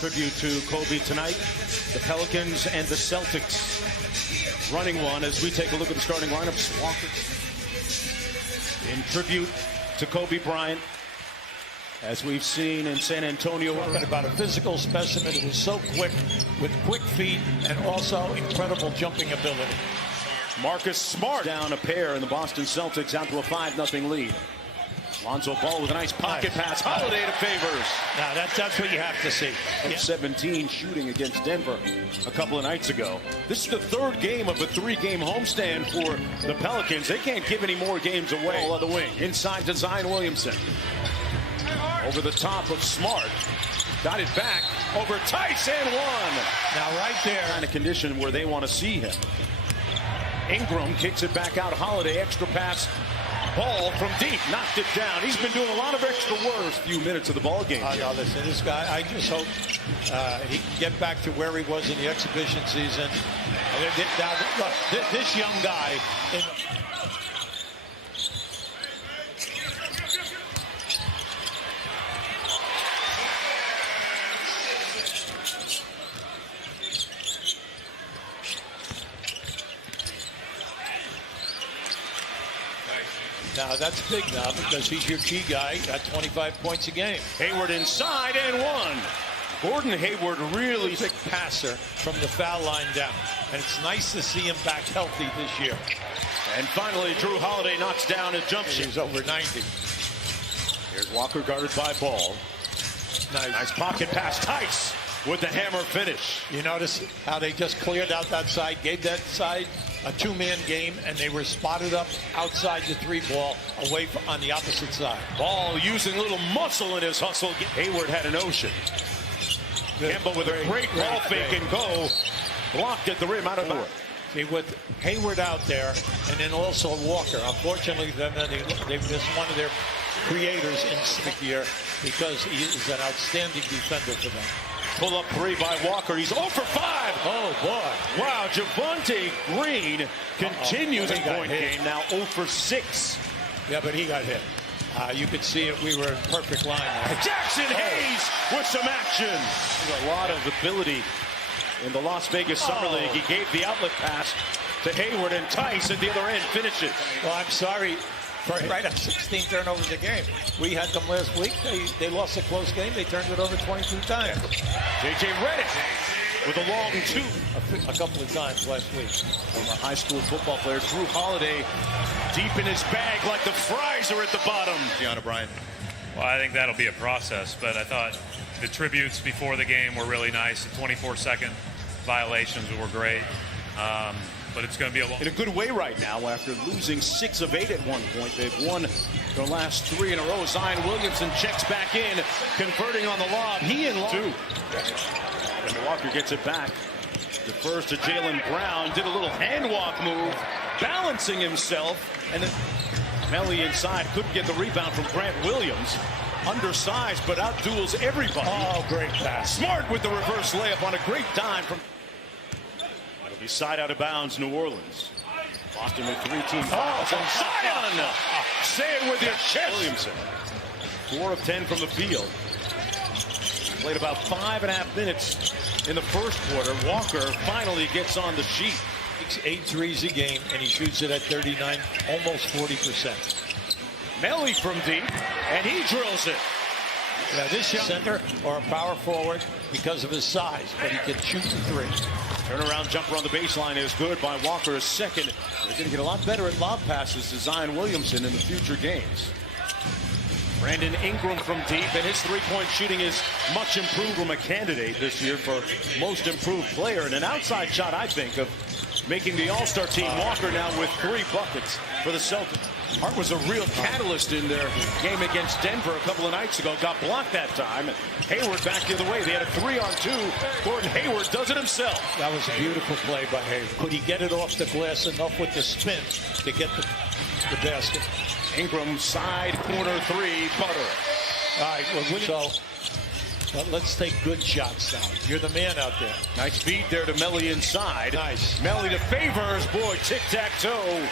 Tribute to Kobe tonight. The Pelicans and the Celtics running one as we take a look at the starting lineups. Walker in tribute to Kobe Bryant, as we've seen in San Antonio. Talking about a physical specimen who was so quick, with quick feet and also incredible jumping ability. Marcus Smart down a pair, and the Boston Celtics out to a 5-0 lead. Lonzo Ball with a nice pocket pass. Holiday to Favors. Now that's what you have to see. 17 shooting against Denver a couple of nights ago. This is the third game of a 3-game homestand for the Pelicans. They can't give any more games away. Ball on the wing. Inside to Zion Williamson. Over the top of Smart. Got it back. Over Tice and one. Now right there. Kind of condition where they want to see him. Ingram kicks it back out. Holiday extra pass. Ball from deep, knocked it down. He's been doing a lot of extra work. Few minutes of the ball game. No, listen, this guy, I just hope he can get back to where he was in the exhibition season. Now, look, this young guy. Now, that's big now because he's your key guy, got 25 points a game. Hayward inside and one. Gordon Hayward really big passer from the foul line down. And it's nice to see him back healthy this year. And finally, Drew Holiday knocks down a jump shot. He's over 90. Here's Walker guarded by Ball. Nice pocket pass. Tice with the hammer finish. You notice how they just cleared out that side, gave that side a two-man game, and they were spotted up outside the three ball away on the opposite side. Ball using a little muscle in his hustle. Hayward had an ocean. Kemba with a great ball fake and go. Blocked at the rim out of bounds. See, with Hayward out there, and then also Walker. Unfortunately, then they missed one of their creators in the year because he is an outstanding defender for them. Pull up three by Walker. He's 0 for 5. Oh, boy. Wow, Javonte Green continues in point game. Now 0 for 6. Yeah, but he got hit. You could see it. We were in perfect line there. Jackson Hayes with some action. There's a lot of ability in the Las Vegas Summer League. He gave the outlet pass to Hayward, and Tice at the other end finishes. Well, I'm sorry. Right at 16 turnovers a game. We had them last week. They lost a close game. They turned it over 22 times. J.J. Redick with a long two. A couple of times last week. Former high school football player Drew Holiday deep in his bag like the fries are at the bottom. Deanna Bryant. Well, I think that'll be a process, but I thought the tributes before the game were really nice. The 24-second violations were great. But it's going to be in a good way right now after losing 6 of 8 at one point. They've won their last 3 in a row. Zion Williamson checks back in, converting on the lob. He and two. And Walker gets it back. Defers to Jaylen Brown. Did a little hand walk move, balancing himself, and then Melly inside couldn't get the rebound from Grant Williams. Undersized, but outduels everybody. Oh, great pass. Smart with the reverse layup on a great dime from. Be side out of bounds, New Orleans. Boston with 3 team fouls. And Zion! Say it with your chest. Williamson. 4 of 10 from the field. Played about 5.5 minutes in the first quarter. Walker finally gets on the sheet. Makes 8 threes a game, and he shoots it at 39, almost 40%. Melly from deep, and he drills it. Yeah, this young center or a power forward because of his size, but he can shoot the three. Turnaround jumper on the baseline is good by Walker. A second. They're going to get a lot better at lob passes to Zion Williamson in the future games. Brandon Ingram from deep, and his three-point shooting is much improved from a candidate this year for most improved player. And an outside shot, I think, of making the All-Star team. Walker now with 3 buckets for the Celtics. Hart was a real catalyst in their game against Denver a couple of nights ago. Got blocked that time. Hayward back the other way. They had a 3-on-2. Gordon Hayward does it himself. That was a beautiful play by Hayward. Could he get it off the glass enough with the spin to get the basket? Ingram side corner 3, butter. All right, well, but let's take good shots now. You're the man out there. Nice feed there to Melly inside. Nice. Melly to Favors. Boy, tic-tac-toe.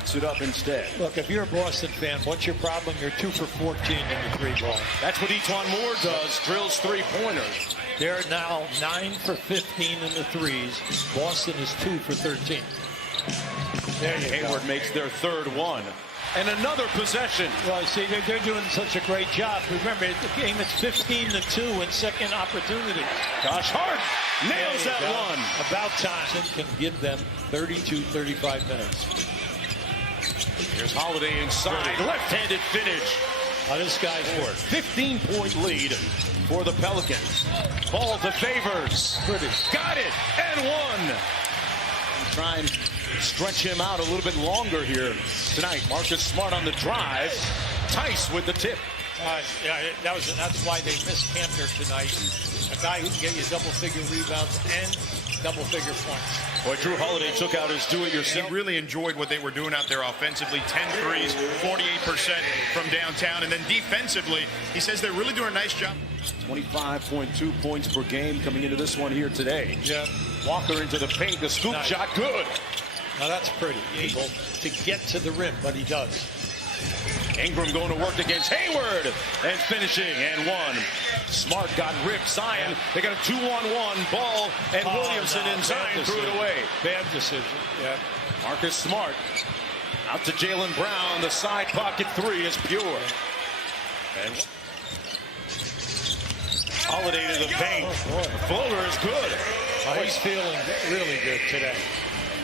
walks it up instead. Look, if you're a Boston fan, what's your problem? You're 2 for 14 in the 3-ball. That's what Etuan Moore does, drills three-pointers. They're now 9 for 15 in the threes. Boston is 2 for 13. There you Hayward go. makes their third one. And another possession. Well, see, they're doing such a great job. Remember, the game is 15-2 in second opportunity. Josh Hart nails that go. one. About time. Can give them 32-35 minutes. Here's Holiday inside. Left-handed finish. Oh, this guy's work. 15-point lead for the Pelicans. Ball to Favors. Got it and one. Try and stretch him out a little bit longer here tonight. Marcus Smart on the drive. Tice with the tip. Yeah, that's why they missed Cantor tonight. A guy who can get you double-figure rebounds and double-figure points. Boy, Drew Holiday took out his do-it-yourself. He really enjoyed what they were doing out there offensively. 10 threes, 48% from downtown. And then defensively, he says they're really doing a nice job. 25.2 points per game coming into this one here today. Yeah. Walker into the paint. The scoop Nice. shot good. Now that's pretty. Able to get to the rim, but he does. Ingram going to work against Hayward and finishing and one. Smart got ripped. Zion. They got a 2-on-1 ball and Williamson and Zion threw it away. Bad decision. Yeah. Marcus Smart out to Jaylen Brown. The side pocket three is pure. And Holiday to the paint. The floater is good. Oh, he's feeling really good today.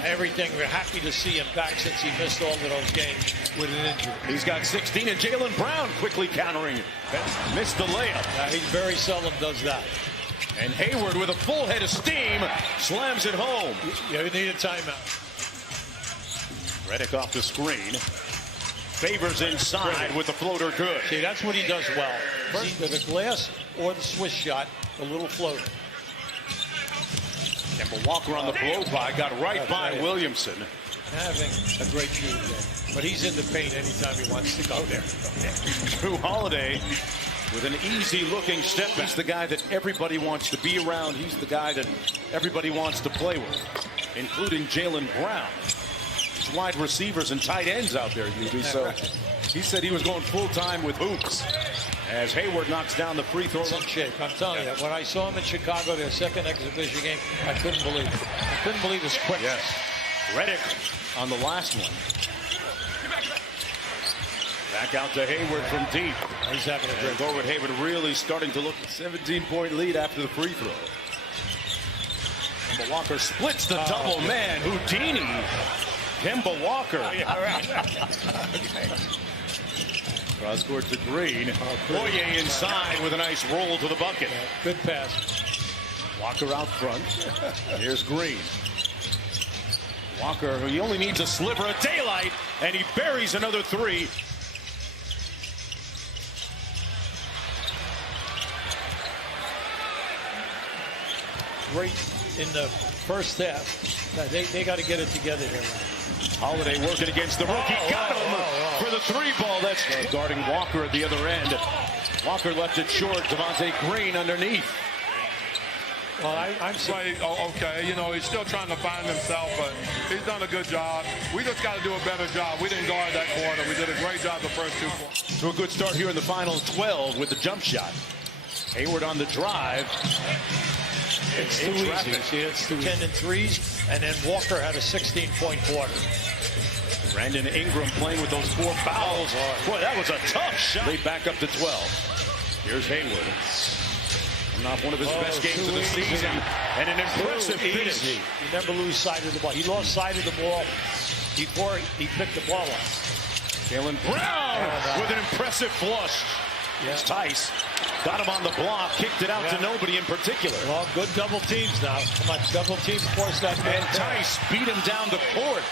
Everything, we're happy to see him back since he missed all of those games with an injury. He's got 16 and Jaylen Brown quickly countering. Missed the layup. He very seldom does that. And Hayward with a full head of steam slams it home. Yeah, we need a timeout. Redick off the screen. Favors inside with the floater good. See, that's what he does well. It's either the glass or the Swiss shot, the little floater. Kemba Walker on the blow-by, got right by Williamson. Having a great shooting game. But he's in the paint anytime he wants to go there. Drew Holiday with an easy-looking step. He's the guy that everybody wants to be around. He's the guy that everybody wants to play with, including Jaylen Brown. There's wide receivers and tight ends out there, UB. So he said he was going full-time with hoops. As Hayward knocks down the free throw. Some shape. I'm telling you, when I saw him in Chicago, their second exhibition game, I couldn't believe it. I couldn't believe his quickness. Yes. Redick on the last one. Back out to Hayward from deep. He's having a great Go with Hayward really starting to look at 17-point lead after the free throw. Kemba Walker splits the double man. Houdini. Kemba Walker. Cross court to Green. Boye inside with a nice roll to the bucket. Good pass. Walker out front. Here's Green. Walker, he only needs a sliver of daylight, and he buries another three. Great in the first half. They got to get it together here. Holiday working against the rookie. Got him for the three ball. That's guarding Walker at the other end. Walker left it short. Devontae Green underneath. Well, I'm sorry. Oh, okay. You know, he's still trying to find himself, but he's done a good job. We just got to do a better job. We didn't guard that quarter. We did a great job the first 2 quarters. To a good start here in the final 12 with the jump shot. Hayward on the drive. It's too easy. See, it's 10 and 3s, and then Walker had a 16-point quarter. Brandon Ingram playing with those 4 fouls. Boy, that was a tough shot. They back up to 12. Here's Hayward. Coming off one of his best games of the season. And an impressive finish. He never lose sight of the ball. He lost sight of the ball before he picked the ball up. Jaylen Brown with an impressive flush. Here's Tice. Got him on the block. Kicked it out to nobody in particular. Well, good double teams now. Come on, double team force that man. And Tice beat him down the court.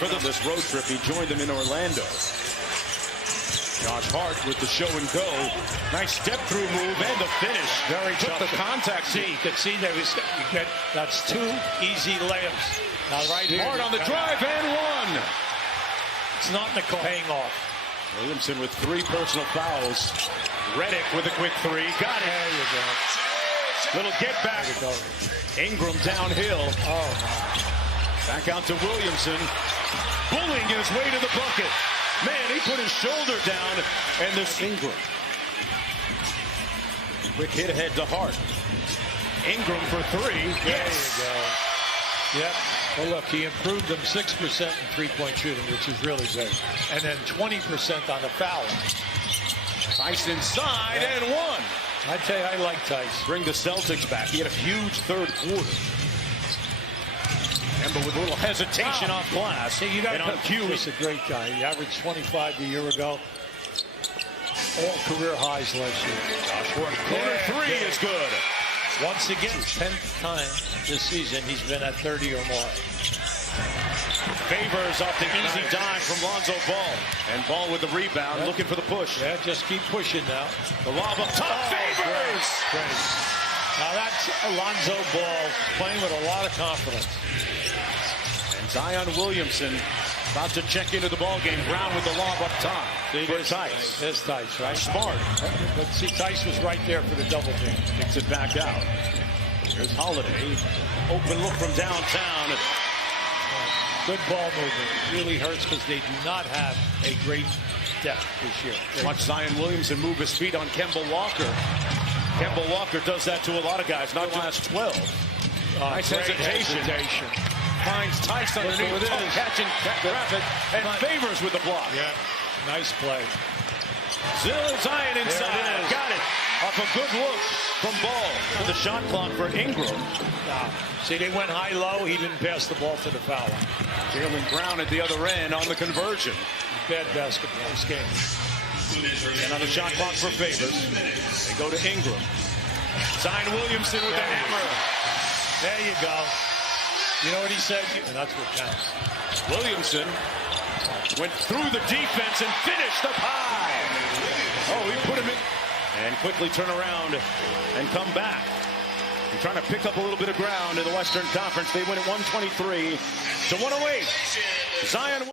For this road trip, he joined them in Orlando. Josh Hart with the show and go. Nice step-through move and the finish. Very took tough. the contact. See, you can see there is. That's 2 easy layups. Now right here. Hart on the drive and one. It's not paying off. Williamson with 3 personal fouls. Redick with a quick 3. Got it. There you go. Little get back. Ingram downhill. Oh, Back out to Williamson. bullying his way to the bucket. Man, he put his shoulder down, and this Ingram. Quick hit ahead to Hart. Ingram for three. Yes. There you go. Yep. Well, look, he improved them 6% in three-point shooting, which is really good. And then 20% on the foul. Tice inside and one. I tell you, I like Tice. Bring the Celtics back. He had a huge third quarter. Kemba with a little hesitation off glass. Hey, you got and on cue. He's a great guy. He averaged 25 a year ago. All career highs last year. Corner three is good. Once again, 10th time this season he's been at 30 or more. Favors off the easy dime from Lonzo Ball. And Ball with the rebound, looking for the push. Yeah, just keep pushing now. The lob up top. Favors! Great. Now that's Lonzo Ball playing with a lot of confidence. And Zion Williamson about to check into the ball game. Brown with the lob up top. For Tice. There's Tice, right? Smart. But see, Tice was right there for the double team. Kicks it back out. Here's Holiday. Open look from downtown. Good ball movement. It really hurts because they do not have a great depth this year. Watch Zion Williamson move his feet on Kemba Walker. Kemba Walker does that to a lot of guys, not just 12. Nice hesitation. Finds Tice underneath. Catch and grab it. And Favors with the block. Yeah. Nice play. Zion inside. Got it. Off a good look from Ball. The shot clock for Ingram. See, they went high-low. He didn't pass the ball to the foul line. Jalen Brown at the other end on the conversion. Bad basketball this game. And on the shot clock for Favors. They go to Ingram. Zion Williamson with the hammer. There you go. You know what he said? And that's what counts. Williamson went through the defense and finished up high. Oh, he put him in. And quickly turn around and come back. They're trying to pick up a little bit of ground in the Western Conference. They win at 123 to 108. Zion.